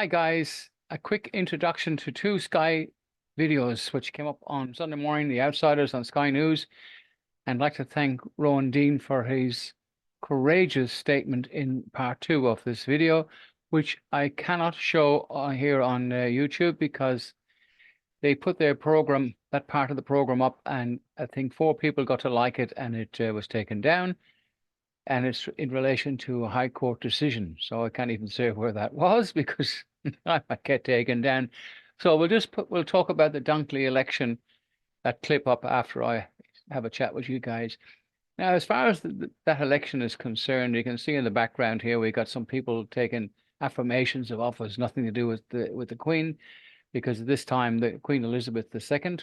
Hi guys, a quick introduction to two Sky videos which came up on Sunday morning, The Outsiders on Sky News, and I'd like to thank Rowan Dean for his courageous statement in part two of this video, which I cannot show here on YouTube because they put their program, that part of the program up, and I think 4 people got to like it and it was taken down. And it's in relation to a High Court decision. So I can't even say where that was because I might get taken down. So we'll talk about the Dunkley election, that clip up after I have a chat with you guys. Now, as far as that election is concerned, you can see in the background here, we got some people taking affirmations of office, nothing to do with the Queen, because at this time the Queen Elizabeth II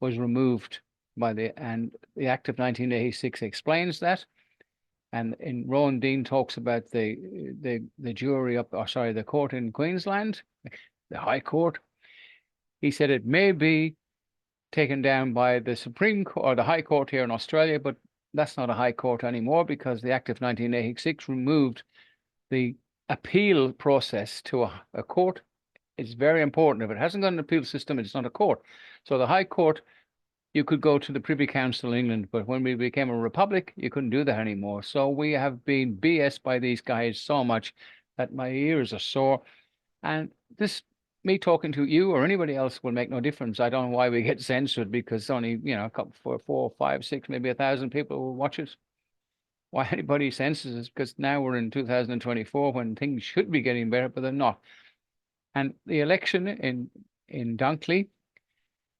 was removed and the Act of 1986 explains that. And in Rowan Dean talks about the jury the court in Queensland, the High Court. He said it may be taken down by the Supreme Court or the High Court here in Australia, but that's not a High Court anymore because the Act of 1986 removed the appeal process to a court. It's very important. If it hasn't got an appeal system, it's not a court. So the High Court, you could go to the Privy Council in England, but when we became a republic, you couldn't do that anymore. So we have been BS by these guys so much that my ears are sore. And me talking to you or anybody else will make no difference. I don't know why we get censored because only, a couple, 4, 5, 6, maybe 1,000 people will watch it. Why anybody censors us? Because now we're in 2024 when things should be getting better, but they're not. And the election in Dunkley,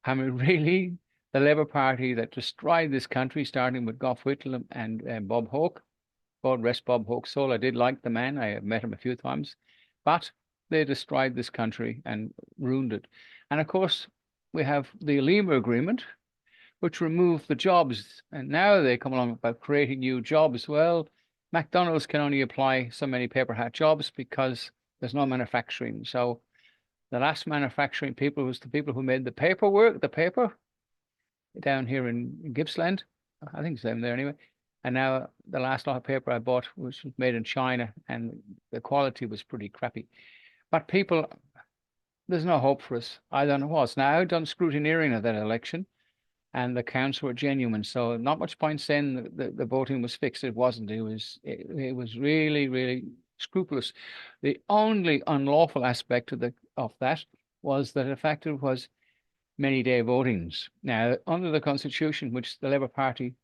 I mean, really, the Labour Party that destroyed this country, starting with Gough Whitlam and Bob Hawke. God rest Bob Hawke's soul. I did like the man. I have met him a few times. But they destroyed this country and ruined it. And of course, we have the Lima Agreement, which removed the jobs. And now they come along about creating new jobs. Well, McDonald's can only apply so many paper hat jobs because there's no manufacturing. So the last manufacturing people was the people who made the paper down here in Gippsland. I think it's them there anyway. And now the last lot of paper I bought was made in China and the quality was pretty crappy. But people, there's no hope for us. I don't know what's now. I've done scrutineering of that election and the counts were genuine. So not much point saying the voting was fixed. It wasn't. It was really, really scrupulous. The only unlawful aspect of that was that in fact it was many-day votings. Now, under the Constitution, which the Labour Party,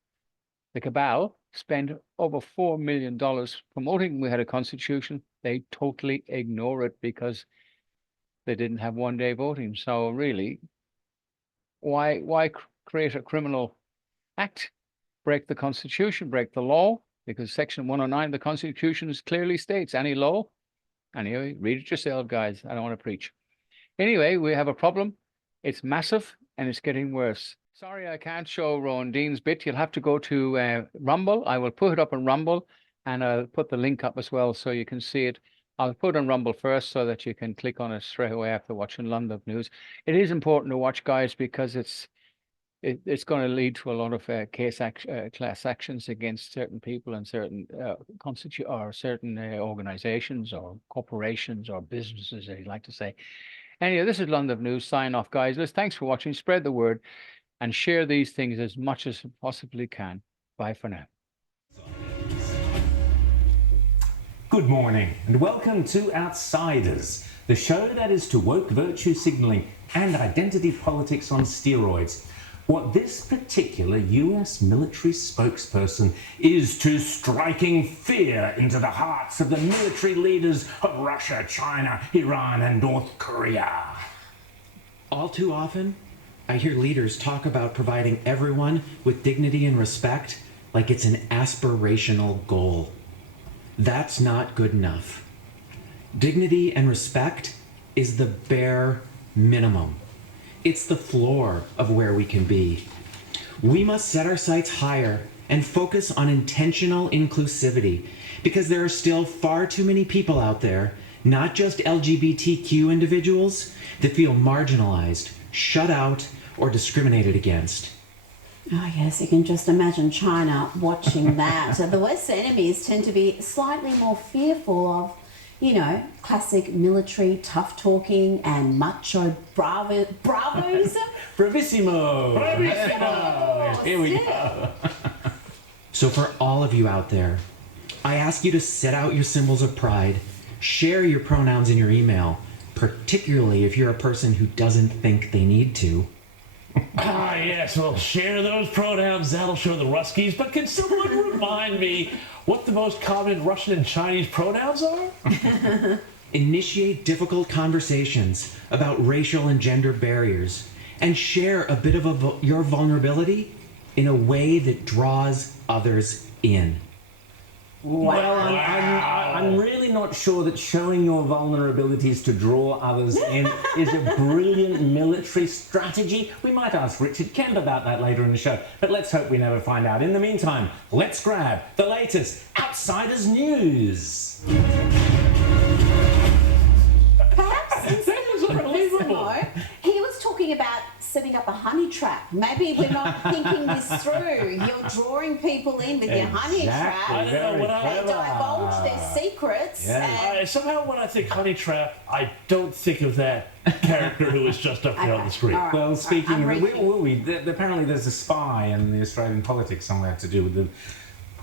the cabal, spent over $4 million promoting we had a Constitution, they totally ignore it because they didn't have one-day voting. So really, why create a criminal act, break the Constitution, break the law? Because Section 109 of the Constitution clearly states any law. Anyway, read it yourself, guys. I don't want to preach. Anyway, we have a problem. It's massive and it's getting worse. Sorry, I can't show Rowan Dean's bit. You'll have to go to Rumble. I will put it up on Rumble and I'll put the link up as well so you can see it. I'll put it on Rumble first so that you can click on it straight away after watching London News. It is important to watch, guys, because it's going to lead to a lot of class actions against certain people and certain certain organizations or corporations or businesses, as you like to say. Anyway, this is London News. Sign off, guys. Thanks for watching. Spread the word and share these things as much as you possibly can. Bye for now. Good morning and welcome to Outsiders, the show that is to woke virtue signalling and identity politics on steroids. What this particular US military spokesperson is to striking fear into the hearts of the military leaders of Russia, China, Iran, and North Korea. All too often, I hear leaders talk about providing everyone with dignity and respect like it's an aspirational goal. That's not good enough. Dignity and respect is the bare minimum. It's the floor of where we can be. We must set our sights higher and focus on intentional inclusivity because there are still far too many people out there, not just LGBTQ individuals, that feel marginalized, shut out, or discriminated against. Oh yes, you can just imagine China watching that. The West's enemies tend to be slightly more fearful of you know, classic military tough talking and macho bravos. Bravissimo! Bravissimo! Here we Still. go. So for all of you out there, I ask you to set out your symbols of pride, share your pronouns in your email, particularly if you're a person who doesn't think they need to. Ah, yes, well, share those pronouns. That'll show the Ruskies. But can someone remind me what the most common Russian and Chinese pronouns are? Initiate difficult conversations about racial and gender barriers, and share a bit of your vulnerability in a way that draws others in. Well, I'm really not sure that showing your vulnerabilities to draw others in is a brilliant military strategy. We might ask Richard Kemp about that later in the show, but let's hope we never find out. In the meantime, let's grab the latest Outsiders news. Perhaps instead That was of unbelievable. Bravissimo, he was talking about setting up a honey trap. Maybe we're not thinking this through. You're drawing people in with your honey Exactly. trap. I don't know what They Very divulge clever. their secrets. Yeah. And Somehow when I think Honey Trap, I don't think of that character who is just up there on the screen. all right. Well, speaking I'm of, reading. apparently there's a spy in the Australian politics somewhere to do with the.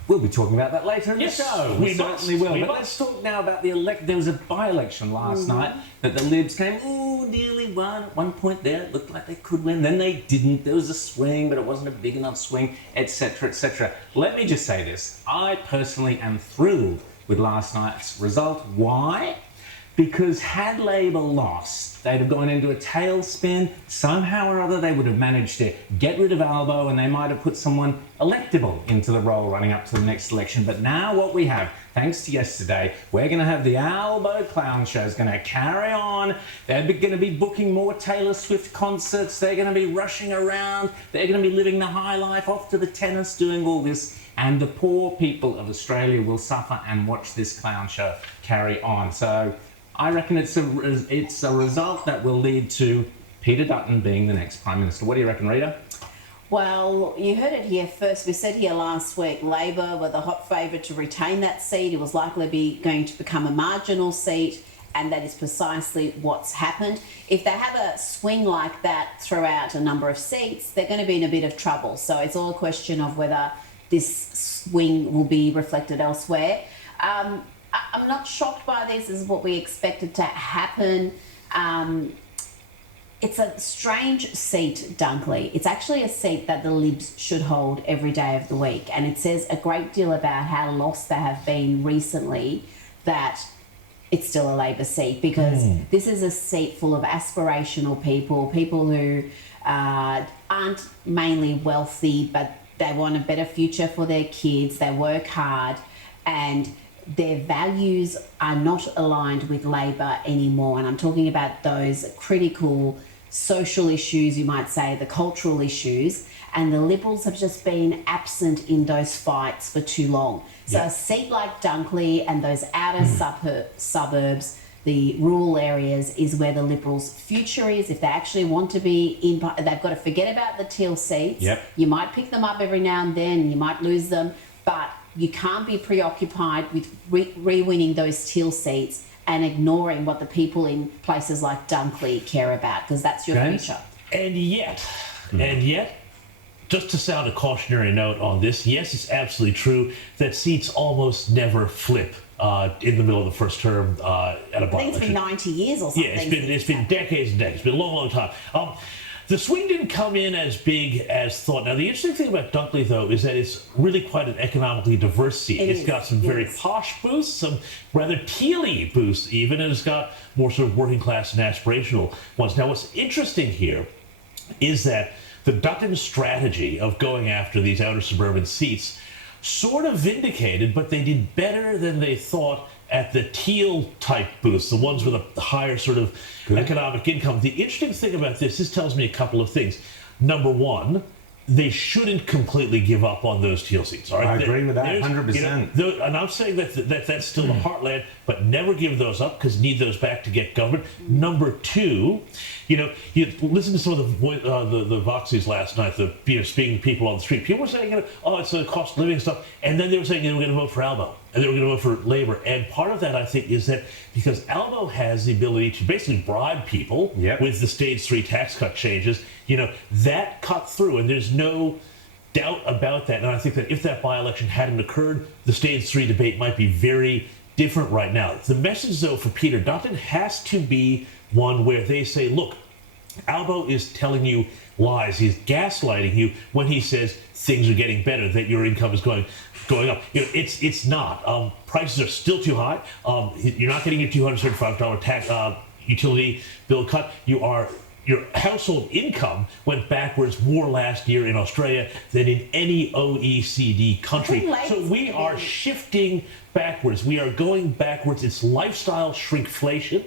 We'll be talking about that later in Yes, the show. we certainly must. will. We But must. let's talk now about the elect. There was a by-election last night that the Libs came, nearly won. At one point there, it looked like they could win. Then they didn't. There was a swing, but it wasn't a big enough swing, etc., etc. Let me just say this. I personally am thrilled with last night's result. Why? Because had Labor lost, they'd have gone into a tailspin. Somehow or other, they would have managed to get rid of Albo, and they might have put someone electable into the role running up to the next election. But now what we have, thanks to yesterday, we're going to have the Albo Clown Show is going to carry on. They're going to be booking more Taylor Swift concerts. They're going to be rushing around. They're going to be living the high life, off to the tennis, doing all this. And the poor people of Australia will suffer and watch this clown show carry on. So I reckon it's a result that will lead to Peter Dutton being the next Prime Minister. What do you reckon, Rita? Well, you heard it here first. We said here last week, Labor were the hot favourite to retain that seat. It was likely going to become a marginal seat, and that is precisely what's happened. If they have a swing like that throughout a number of seats, they're going to be in a bit of trouble. So it's all a question of whether this swing will be reflected elsewhere. I'm not shocked by this. This is what we expected to happen. It's a strange seat, Dunkley. It's actually a seat that the Libs should hold every day of the week. And it says a great deal about how lost they have been recently that it's still a Labor seat, because this is a seat full of aspirational people who aren't mainly wealthy, but they want a better future for their kids. They work hard, and their values are not aligned with Labor anymore. And I'm talking about those critical social issues, you might say, the cultural issues. And the Liberals have just been absent in those fights for too long. So a seat like Dunkley and those outer suburbs, the rural areas, is where the Liberals' future is. If they actually want to be in, they've got to forget about the teal seats. Yep. You might pick them up every now and then, you might lose them, but you can't be preoccupied with re-winning those teal seats and ignoring what the people in places like Dunkley care about, because that's your James? future. And yet, just to sound a cautionary note on this, yes, it's absolutely true that seats almost never flip in the middle of the first term at a I think it's by-election. been 90 years or something. Yeah, it's been decades and decades. It's been a long, long time. The swing didn't come in as big as thought. Now, the interesting thing about Dunkley, though, is that it's really quite an economically diverse seat. It's got some very posh boosts, some rather tealy boosts even, and it's got more sort of working class and aspirational ones. Now, what's interesting here is that the Dutton strategy of going after these outer suburban seats sort of vindicated, but they did better than they thought at the teal type booths, the ones with a higher sort of economic income. The interesting thing about this tells me a couple of things. Number one, they shouldn't completely give up on those teal seats. All right? I agree with that, There's- 100%. And I'm saying that that's still the heartland, but never give those up, because need those back to get government. Number two, you listen to some of the Voxies last night, speaking to people on the street. People were saying, oh, it's the cost of living stuff, and then they were saying, we're going to vote for Albo. and they were going to vote for Labour. And part of that, I think, is that because Albo has the ability to basically bribe people with the stage 3 tax cut changes, that cut through, and there's no doubt about that. And I think that if that by-election hadn't occurred, the stage 3 debate might be very different right now. The message, though, for Peter Dutton has to be one where they say, look, Albo is telling you lies. He's gaslighting you when he says things are getting better, that your income is going up. It's not. Prices are still too high. You're not getting your $275 tax utility bill cut. Your household income went backwards more last year in Australia than in any OECD country. So we are shifting backwards. We are going backwards. It's lifestyle shrinkflation,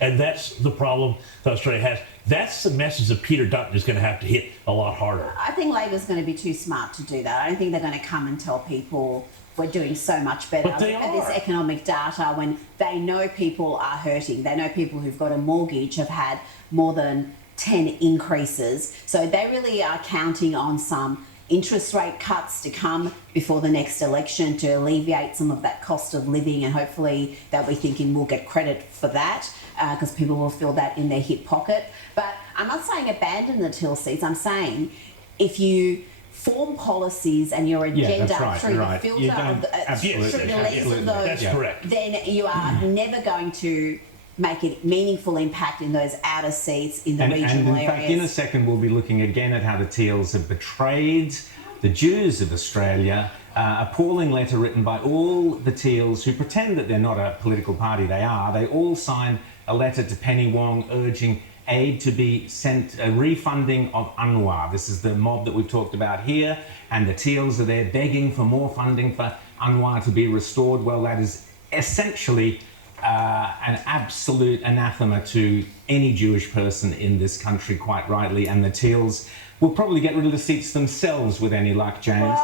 and that's the problem that Australia has. That's the message that Peter Dutton is going to have to hit a lot harder. I think Labor's going to be too smart to do that. I don't think they're going to come and tell people we're doing so much better. But they Look at this economic data when they know people are hurting. They know people who've got a mortgage have had more than 10 increases. So they really are counting on some interest rate cuts to come before the next election to alleviate some of that cost of living, and hopefully they'll be thinking we'll get credit for that because people will feel that in their hip pocket. But I'm not saying abandon the till seats. I'm saying if you form policies and your agenda through the filter of through the lens of those, then you are never going to make a meaningful impact in those outer seats in the regional areas. And in fact, in a second, we'll be looking again at how the Teals have betrayed the Jews of Australia. Appalling letter written by all the Teals who pretend that they're not a political party. They are. They all signed a letter to Penny Wong urging aid to be sent, refunding of UNRWA. This is the mob that we've talked about here, and the Teals are there begging for more funding for UNRWA to be restored. Well, that is essentially an absolute anathema to any Jewish person in this country, quite rightly, and the Teals will probably get rid of the seats themselves with any luck, James.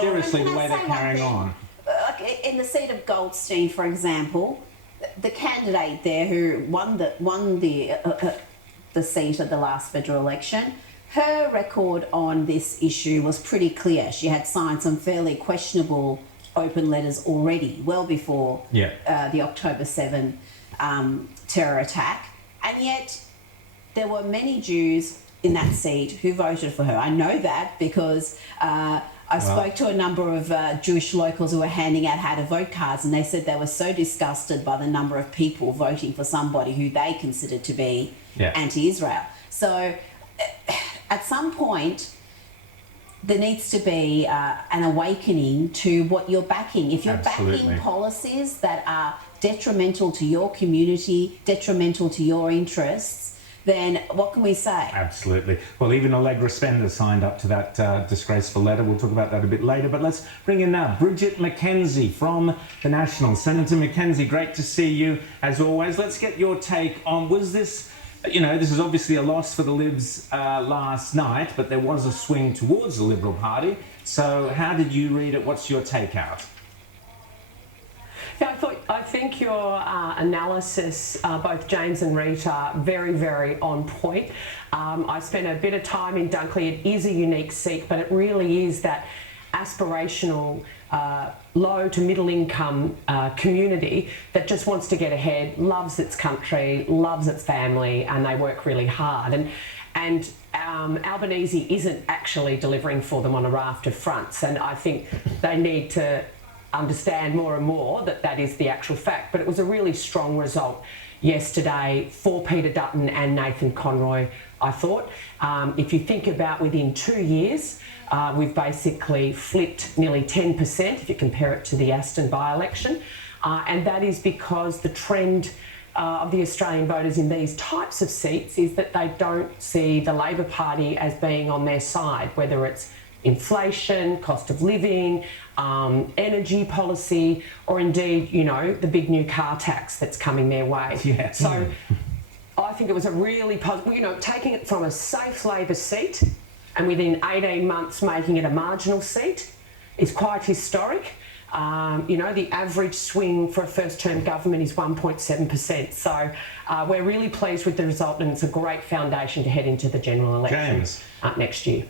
Seriously, the way they're carrying on. In the seat of Goldstein, for example, the candidate there who won the seat at the last federal election, her record on this issue was pretty clear. She had signed some fairly questionable open letters already, well before the October 7 terror attack, and yet there were many Jews in that seat who voted for her. I know that because I spoke to a number of Jewish locals who were handing out how to vote cards, and they said they were so disgusted by the number of people voting for somebody who they considered to be anti-Israel. So at some point, there needs to be an awakening to what you're backing. If you're backing policies that are detrimental to your community, detrimental to your interests, then what can we say? Absolutely. Well, even Allegra Spender signed up to that disgraceful letter. We'll talk about that a bit later. But let's bring in now Bridget McKenzie from the National. Senator McKenzie, great to see you as always. Let's get your take on, was this, this is obviously a loss for the Libs last night, but there was a swing towards the Liberal Party. So how did you read it? What's your take out? Yeah, I think your analysis, both James and Rita, very, very on point. I spent a bit of time in Dunkley. It is a unique seat, but it really is that aspirational, low to middle income community that just wants to get ahead, loves its country, loves its family, and they work really hard. And Albanese isn't actually delivering for them on a raft of fronts, and I think they need to understand more and more that that is the actual fact. But it was a really strong result yesterday for Peter Dutton and Nathan Conroy, I thought. If you think about within 2 years, we've basically flipped nearly 10% if you compare it to the Aston by-election. And that is because the trend of the Australian voters in these types of seats is that they don't see the Labor Party as being on their side, whether it's inflation, cost of living, energy policy, or indeed, the big new car tax that's coming their way. Yeah. So I think it was a really positive, taking it from a safe Labor seat and within 18 months making it a marginal seat is quite historic. The average swing for a first-term government is 1.7%. So we're really pleased with the result, and it's a great foundation to head into the general election James. next year.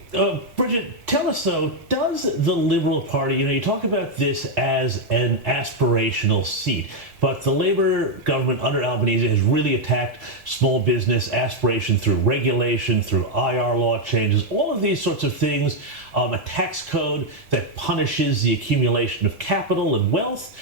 Bridget, tell us though, does the Liberal Party, you talk about this as an aspirational seat, but the Labour government under Albanese has really attacked small business aspiration through regulation, through IR law changes, all of these sorts of things, a tax code that punishes the accumulation of capital and wealth.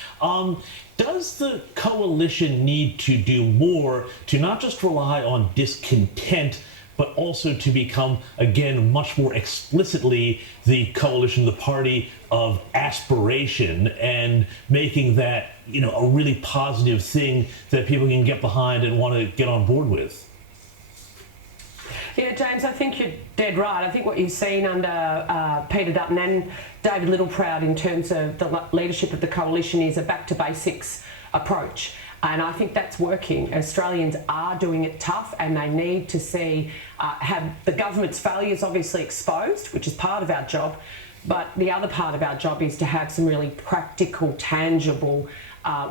Does the coalition need to do more to not just rely on discontent, but also to become, again, much more explicitly the coalition, the party of aspiration, and making that, a really positive thing that people can get behind and want to get on board with? Yeah, James, I think you're dead right. I think what you've seen under Peter Dutton and David Littleproud in terms of the leadership of the coalition is a back to basics approach. And I think that's working. Australians are doing it tough, and they need to see, have the government's failures obviously exposed, which is part of our job. But the other part of our job is to have some really practical, tangible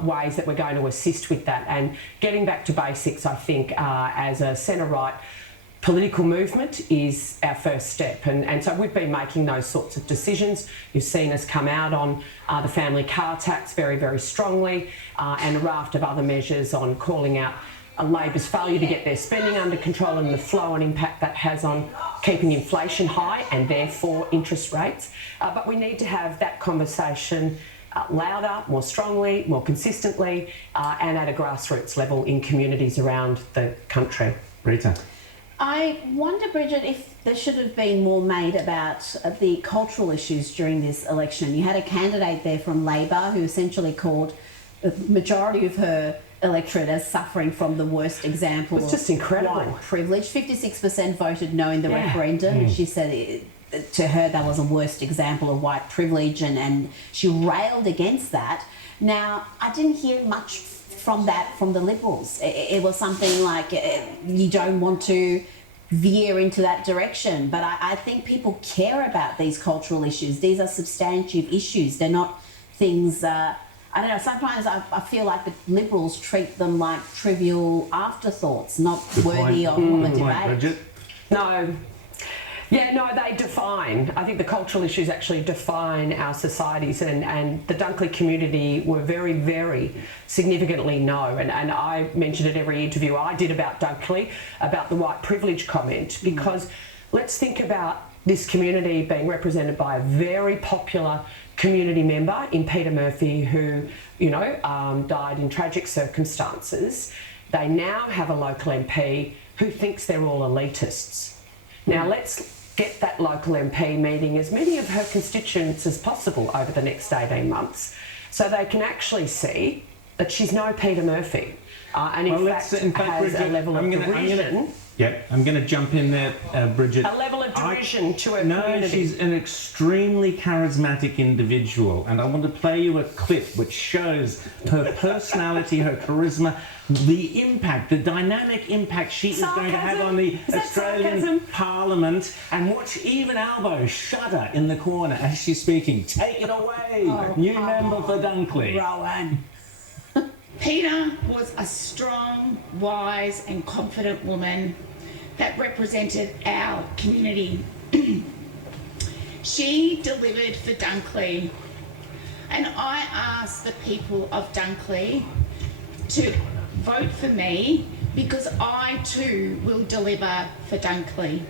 ways that we're going to assist with that. And getting back to basics, I think, as a centre-right political movement is our first step, and so we've been making those sorts of decisions. You've seen us come out on the family car tax very, very strongly, and a raft of other measures on calling out Labor's failure to get their spending under control and the flow and impact that has on keeping inflation high and therefore interest rates. But we need to have that conversation louder, more strongly, more consistently, and at a grassroots level in communities around the country. Rita. I wonder, Bridget, if there should have been more made about the cultural issues during this election. You had a candidate there from Labor who essentially called the majority of her electorate as suffering from the worst example It's just incredible. white privilege. 56% voted no in the referendum, and she said to her that was a worst example of white privilege, and she railed against that. Now, I didn't hear much from the Liberals. It was something like you don't want to veer into that direction, but I think people care about these cultural issues. These are substantive issues. They're not things, I don't know, sometimes I feel like the Liberals treat them like trivial afterthoughts, not worthy of a debate. Bridget? No. Yeah, no, they define. I think the cultural issues actually define our societies, and the Dunkley community were very, very significantly no. And I mentioned at every interview I did about Dunkley, about the white privilege comment, because let's think about this community being represented by a very popular community member in Peter Murphy, who, died in tragic circumstances. They now have a local MP who thinks they're all elitists. Now let's get that local MP meeting as many of her constituents as possible over the next 18 months, so they can actually see that she's no Peter Murphy, and in fact has Bridget, a level of derision. I'm going to jump in there, Bridget. A level of derision to her No, community. she's an extremely charismatic individual, and I want to play you a clip which shows her personality, her charisma, the impact, the dynamic impact she is going to have on the Australian Parliament, and watch even Albo shudder in the corner as she's speaking. Take it away, new member for Dunkley. Rowan. Peter was a strong, wise and confident woman that represented our community. She delivered for Dunkley, and I asked the people of Dunkley to vote for me because I too will deliver for Dunkley.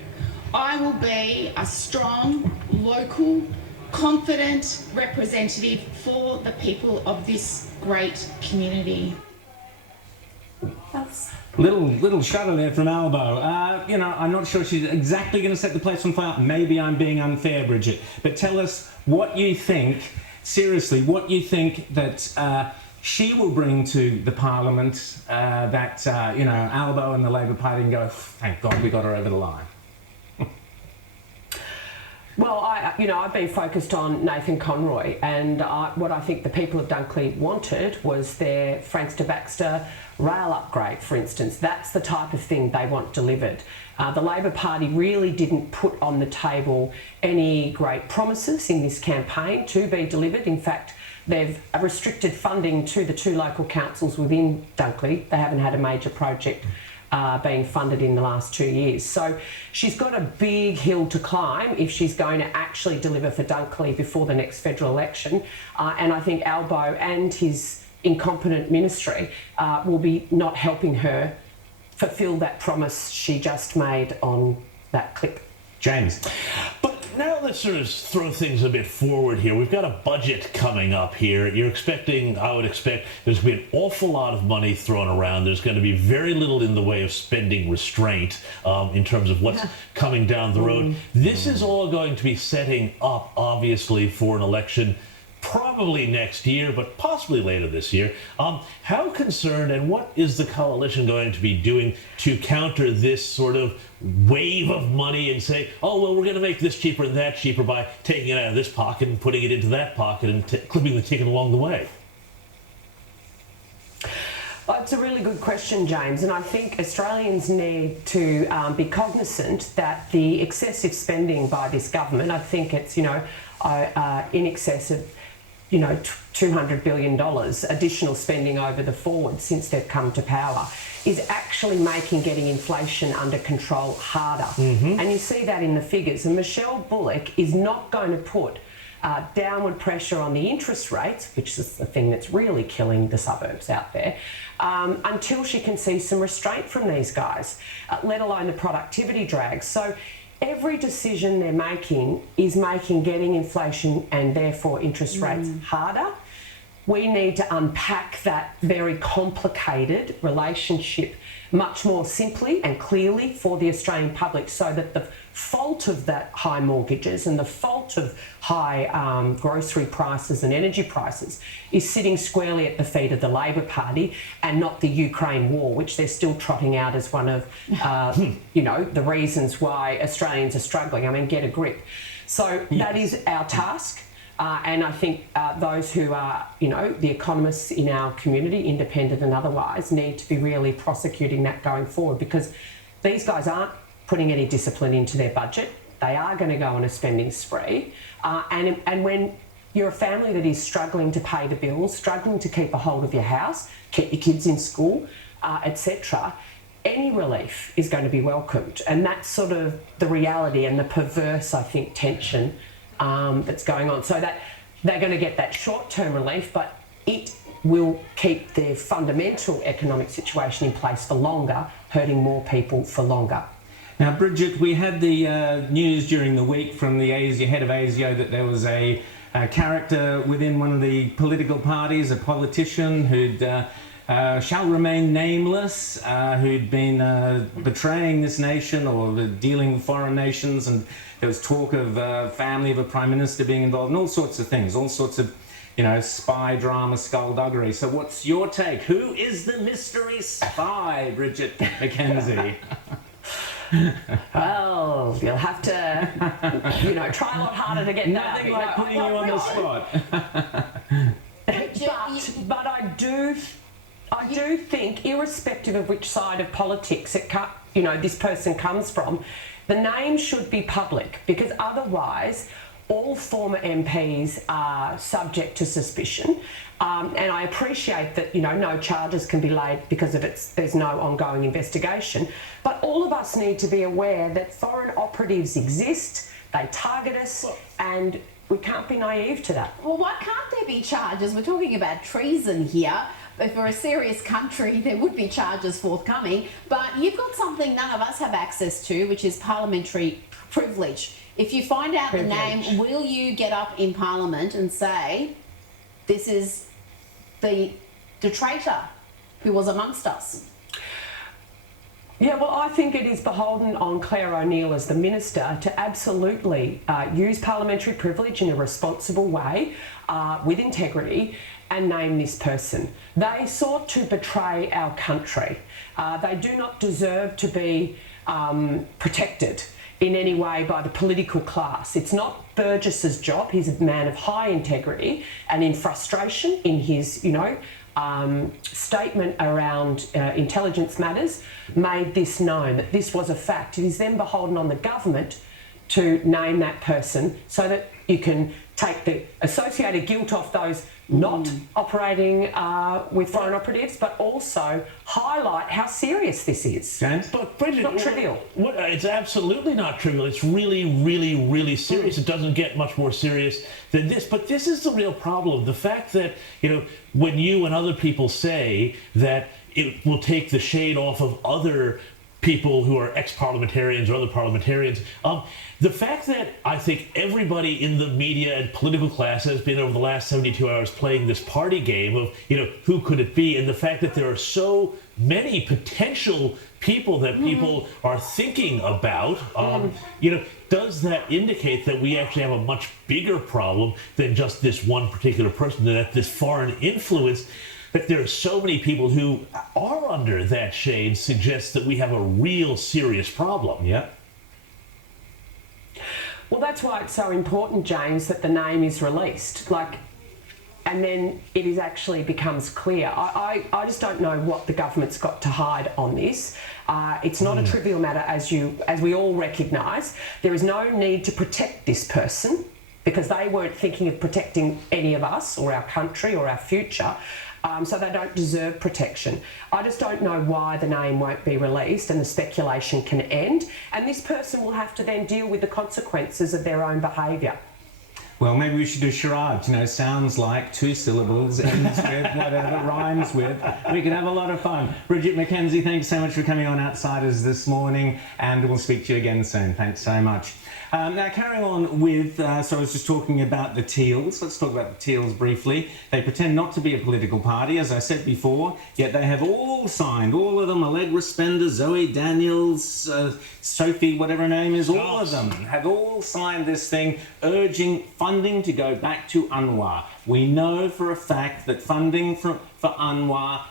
I will be a strong, local, confident representative for the people of this great community. Little shudder there from Albo. I'm not sure she's exactly going to set the place on fire. Maybe I'm being unfair, Bridget. But tell us what you think, seriously, what you think that she will bring to the Parliament that, Albo and the Labor Party can go, thank God we got her over the line. Well, I've been focused on Nathan Conroy, and what I think the people of Dunkley wanted was their Franks to Baxter rail upgrade, for instance. That's the type of thing they want delivered. The Labor Party really didn't put on the table any great promises in this campaign to be delivered. In fact, They've restricted funding to the 2 local councils within Dunkley. They haven't had a major project being funded in the last 2 years. So she's got a big hill to climb if she's going to actually deliver for Dunkley before the next federal election. And I think Albo and his incompetent ministry will be not helping her fulfil that promise she just made on that clip. James. But now let's sort of throw things a bit forward here. We've got a budget coming up here. You're expecting, I would expect, there's going to be an awful lot of money thrown around. There's going to be very little in the way of spending restraint in terms of what's coming down the road. This is all going to be setting up, obviously, for an election probably next year, but possibly later this year. How concerned and what is the coalition going to be doing to counter this sort of wave of money and say, oh, well, we're going to make this cheaper and that cheaper by taking it out of this pocket and putting it into that pocket and clipping the ticket along the way? Well, it's a really good question, James, and I think Australians need to be cognisant that the excessive spending by this government, I think it's, in excess of $200 billion additional spending over the forward since they've come to power, is actually making getting inflation under control harder. And you see that in the figures. And Michelle Bullock is not going to put downward pressure on the interest rates, which is the thing that's really killing the suburbs out there, until she can see some restraint from these guys, let alone the productivity drag. So every decision they're making is making getting inflation and therefore interest rates harder. We need to unpack that very complicated relationship much more simply and clearly for the Australian public, so that the fault of that high mortgages and the fault of high grocery prices and energy prices is sitting squarely at the feet of the Labor Party and not the Ukraine war, which they're still trotting out as one of the reasons why Australians are struggling. I mean, get a grip. So that is our task. And I think those who are, the economists in our community, independent and otherwise, need to be really prosecuting that going forward, because these guys aren't putting any discipline into their budget. They are going to go on a spending spree. And when you're a family that is struggling to pay the bills, struggling to keep a hold of your house, keep your kids in school, etc., any relief is going to be welcomed. And that's sort of the reality and the perverse, I think, tension that's going on. So that they're going to get that short-term relief, but it will keep their fundamental economic situation in place for longer, hurting more people for longer. Now, Bridget, we had the news during the week from the head of ASIO that there was a character within one of the political parties, a politician who'd shall remain nameless, who'd been betraying this nation or dealing with foreign nations, and there was talk of family of a prime minister being involved and all sorts of things, all sorts of, spy drama, skullduggery. So what's your take? Who is the mystery spy, Bridget McKenzie? Well, you'll have to, try a lot harder to get that. Nothing like putting you on the spot. But I do think, irrespective of which side of politics this person comes from, the name should be public, because otherwise all former MPs are subject to suspicion. And I appreciate that, no charges can be laid because there's no ongoing investigation. But all of us need to be aware that foreign operatives exist, they target us, and we can't be naive to that. Well, why can't there be charges? We're talking about treason here. If we're a serious country, there would be charges forthcoming. But you've got something none of us have access to, which is parliamentary privilege. If you find out the name, will you get up in Parliament and say, this is the traitor who was amongst us? Yeah, well, I think it is beholden on Claire O'Neill as the Minister to absolutely use parliamentary privilege in a responsible way, with integrity, and name this person. They sought to betray our country. They do not deserve to be protected in any way by the political class. It's not Burgess's job. He's a man of high integrity, and in frustration in his, statement around intelligence matters, made this known, that this was a fact. It is then beholden on the government to name that person so that you can take the associated guilt off those not operating with foreign operatives, but also highlight how serious this is. James? But Bridget, Not trivial. It's absolutely not trivial. It's really, really, really serious. It doesn't get much more serious than this. But this is the real problem. The fact that, when you and other people say that it will take the shade off of other people who are ex-parliamentarians or other parliamentarians, the fact that I think everybody in the media and political class has been over the last 72 hours playing this party game of, who could it be? And the fact that there are so many potential people that people are thinking about, does that indicate that we actually have a much bigger problem than just this one particular person, that this foreign influence, that there are so many people who are under that shade, suggests that we have a real serious problem. Yeah. Well, that's why it's so important, James, that the name is released. And then it actually becomes clear. I just don't know what the government's got to hide on this. It's not a trivial matter, as we all recognise. There is no need to protect this person because they weren't thinking of protecting any of us or our country or our future. So they don't deserve protection. I just don't know why the name won't be released and the speculation can end. And this person will have to then deal with the consequences of their own behaviour. Well, maybe we should do charades, sounds like 2 syllables, ends with whatever, rhymes with. We can have a lot of fun. Bridget McKenzie, thanks so much for coming on Outsiders this morning, and we'll speak to you again soon. Thanks so much. Now, carrying on with, so I was just talking about the Teals. Let's talk about the Teals briefly. They pretend not to be a political party, as I said before, yet they have all signed, all of them, Allegra Spender, Zoe Daniels, Sophie, whatever her name is, all of them have all signed this thing urging funding to go back to UNRWA. We know for a fact that funding for UNRWA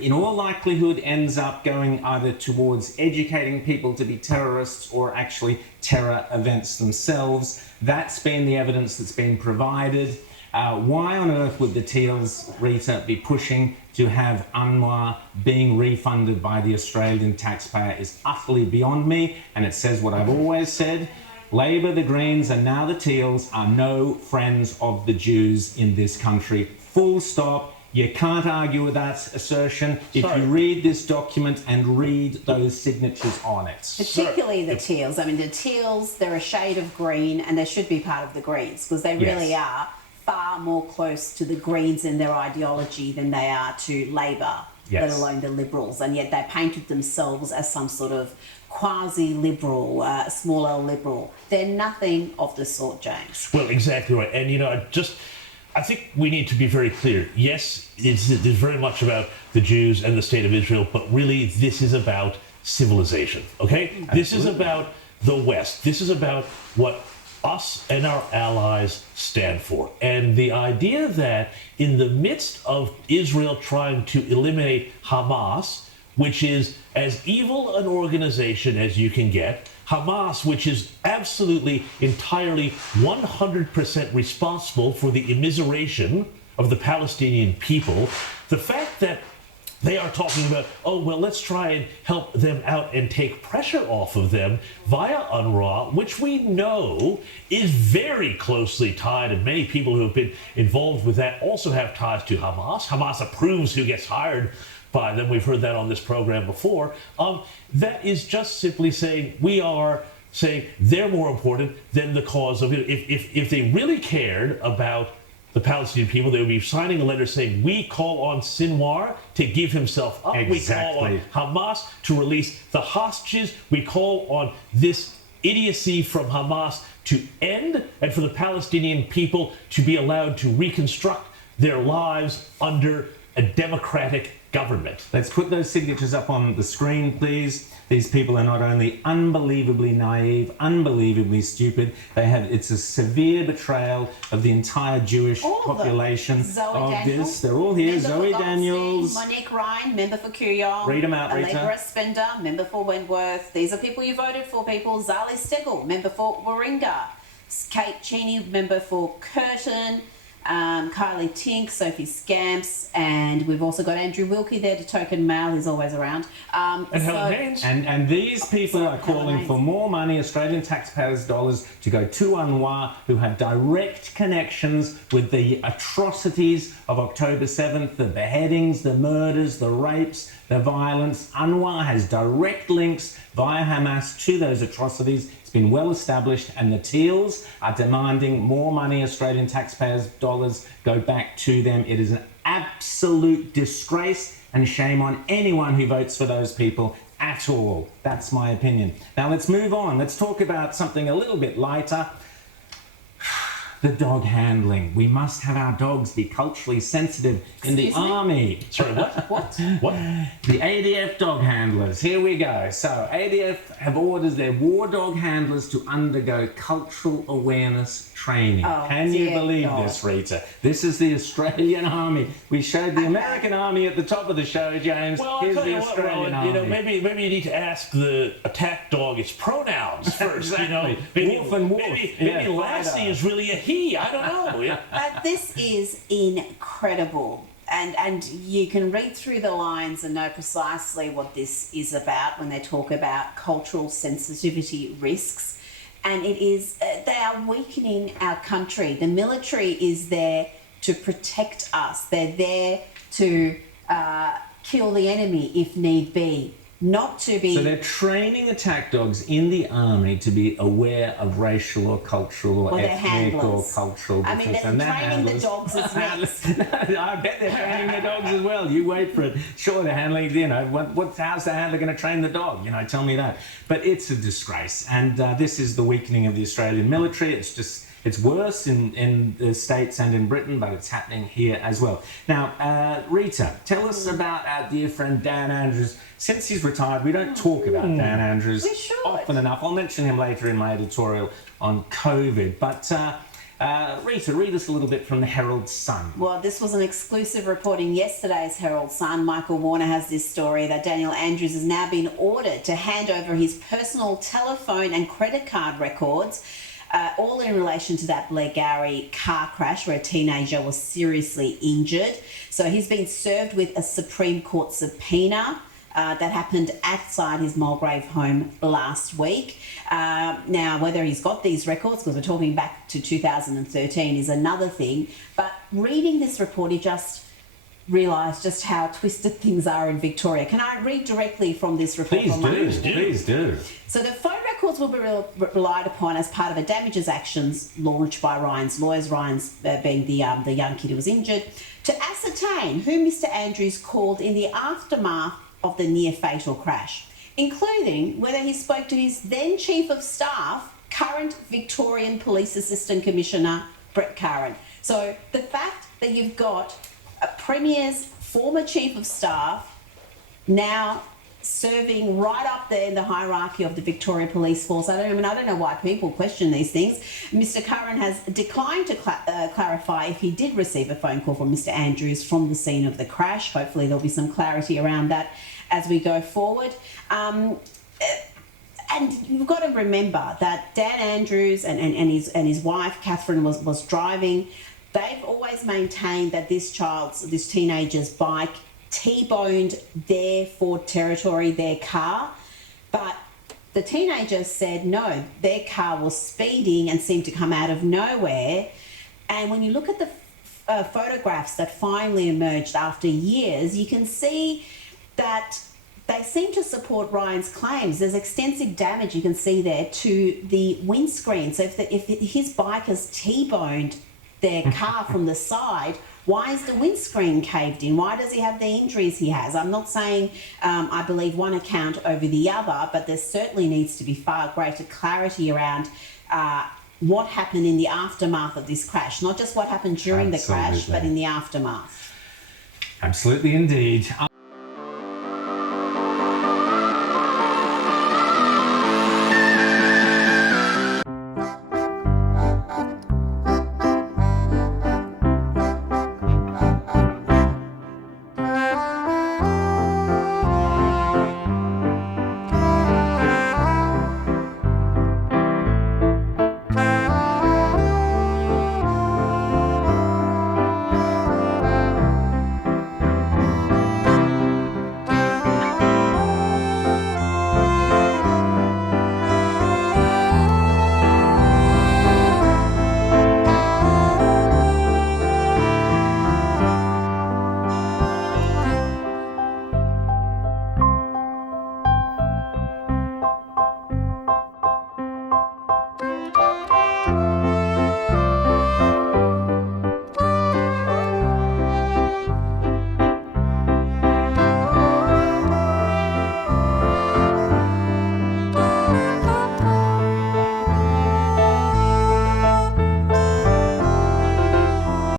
in all likelihood ends up going either towards educating people to be terrorists or actually terror events themselves. That's been the evidence that's been provided. Why on earth would the Teals, Rita, be pushing to have UNRWA being refunded by the Australian taxpayer is utterly beyond me, and it says what I've always said. Labor, the Greens, and now the Teals are no friends of the Jews in this country. Full stop. You can't argue with that assertion if you read this document and read those signatures on it. Particularly the Teals. I mean, the Teals, they're a shade of green and they should be part of the Greens because they really are far more close to the Greens in their ideology than they are to Labor, let alone the Liberals. And yet they painted themselves as some sort of quasi-liberal, small L liberal. They're nothing of the sort, James. Well, exactly right. And, I think we need to be very clear. Yes, it's very much about the Jews and the state of Israel, but really this is about civilization, okay? Absolutely. This is about the West. This is about what us and our allies stand for. And the idea that in the midst of Israel trying to eliminate Hamas, which is as evil an organization as you can get, Hamas, which is absolutely, entirely, 100% responsible for the immiseration of the Palestinian people, the fact that they are talking about, let's try and help them out and take pressure off of them via UNRWA, which we know is very closely tied, and many people who have been involved with that also have ties to Hamas. Hamas approves who gets hired by them. We've heard that on this program before. That is just simply saying we are saying they're more important than the cause of it. If they really cared about the Palestinian people, they would be signing a letter saying we call on Sinwar to give himself up. Exactly. We call on Hamas to release the hostages. We call on this idiocy from Hamas to end and for the Palestinian people to be allowed to reconstruct their lives under a democratic government. Let's put those signatures up on the screen, please. These people are not only unbelievably naive, unbelievably stupid, it's a severe betrayal of the entire Jewish population of this. They're all here. Zoe Daniels. Monique Ryan, member for Kooyong. Read them out, Rita. Allegra Spender, member for Wentworth. These are people you voted for, people. Zali Stegel, member for Warringah. Kate Cheney, member for Curtin. Kylie Tink, Sophie Scamps, and we've also got Andrew Wilkie there to token mail. He's always around. And Helen Haynes. And these people are calling for more money, Australian taxpayers' dollars, to go to Anwar, who have direct connections with the atrocities of October 7th, the beheadings, the murders, the rapes, the violence. Anwar has direct links via Hamas to those atrocities. It's been well established, and the Teals are demanding more money, Australian taxpayers' dollars, go back to them. It is an absolute disgrace and shame on anyone who votes for those people at all. That's my opinion. Now let's move on. Let's talk about something a little bit lighter. The dog handling. We must have our dogs be culturally sensitive in the army. Sorry, what? What? The ADF dog handlers. Here we go. So ADF have ordered their war dog handlers to undergo cultural awareness training. Oh, Can you dear believe God. this, Rita? This is the Australian Army. We showed the American Army at the top of the show, James. Well, I'll Here's tell the you what, Australian Rowan, Army. you know, maybe you need to ask the attack dog its pronouns first. Exactly. You know, maybe, Wolf and wolf. Maybe Yeah, Lassie Fido. is really a he. I don't know. Yeah. This is incredible. And you can read through the lines and know precisely what this is about when they talk about cultural sensitivity risks. And it is, they are weakening our country. The military is there to protect us. They're there to kill the enemy if need be, not to be... So they're training attack dogs in the army to be aware of racial or cultural or Well, they're ethnic or handlers. cultural I mean, difference. they're training the dogs as well. I bet they're training the dogs as well. You wait for it. Sure, they're handling, you know, how's the handler going to train the dog? You know, tell me that. But it's a disgrace. And this is the weakening of the Australian military. It's worse in the States and in Britain, but it's happening here as well. Now, Rita, tell us about our dear friend Dan Andrews. Since he's retired, we don't talk about Dan Andrews We should. often enough. I'll mention him later in my editorial on COVID. But Rita, read us a little bit from the Herald Sun. Well, this was an exclusive report in yesterday's Herald Sun. Michael Warner has this story that Daniel Andrews has now been ordered to hand over his personal telephone and credit card records, all in relation to that Blairgowrie car crash where a teenager was seriously injured. So he's been served with a Supreme Court subpoena that happened outside his Mulgrave home last week. Now, whether he's got these records, because we're talking back to 2013, is another thing. But reading this report, he just realised just how twisted things are in Victoria. Can I read directly from this report? Please do. So the phone records will be relied upon as part of a damages actions launched by Ryan's lawyers, Ryan's being the young kid who was injured, to ascertain who Mr Andrews called in the aftermath of the near-fatal crash, including whether he spoke to his then Chief of Staff, current Victorian Police Assistant Commissioner, Brett Curran. So the fact that you've got a Premier's former Chief of Staff now serving right up there in the hierarchy of the Victoria Police Force. I don't know why people question these things. Mr Curran has declined to clarify if he did receive a phone call from Mr Andrews from the scene of the crash. Hopefully there'll be some clarity around that as we go forward. And you've got to remember that Dan Andrews and his wife Catherine was driving. They've always maintained that this teenager's bike T-boned their Ford Territory, their car, but the teenager said no, their car was speeding and seemed to come out of nowhere. And when you look at the photographs that finally emerged after years, you can see that they seem to support Ryan's claims. There's extensive damage you can see there to the windscreen. So if his bike has T-boned their car from the side, why is the windscreen caved in? Why does he have the injuries he has? I'm not saying I believe one account over the other, but there certainly needs to be far greater clarity around what happened in the aftermath of this crash. Not just what happened during the crash, but in the aftermath. Absolutely indeed.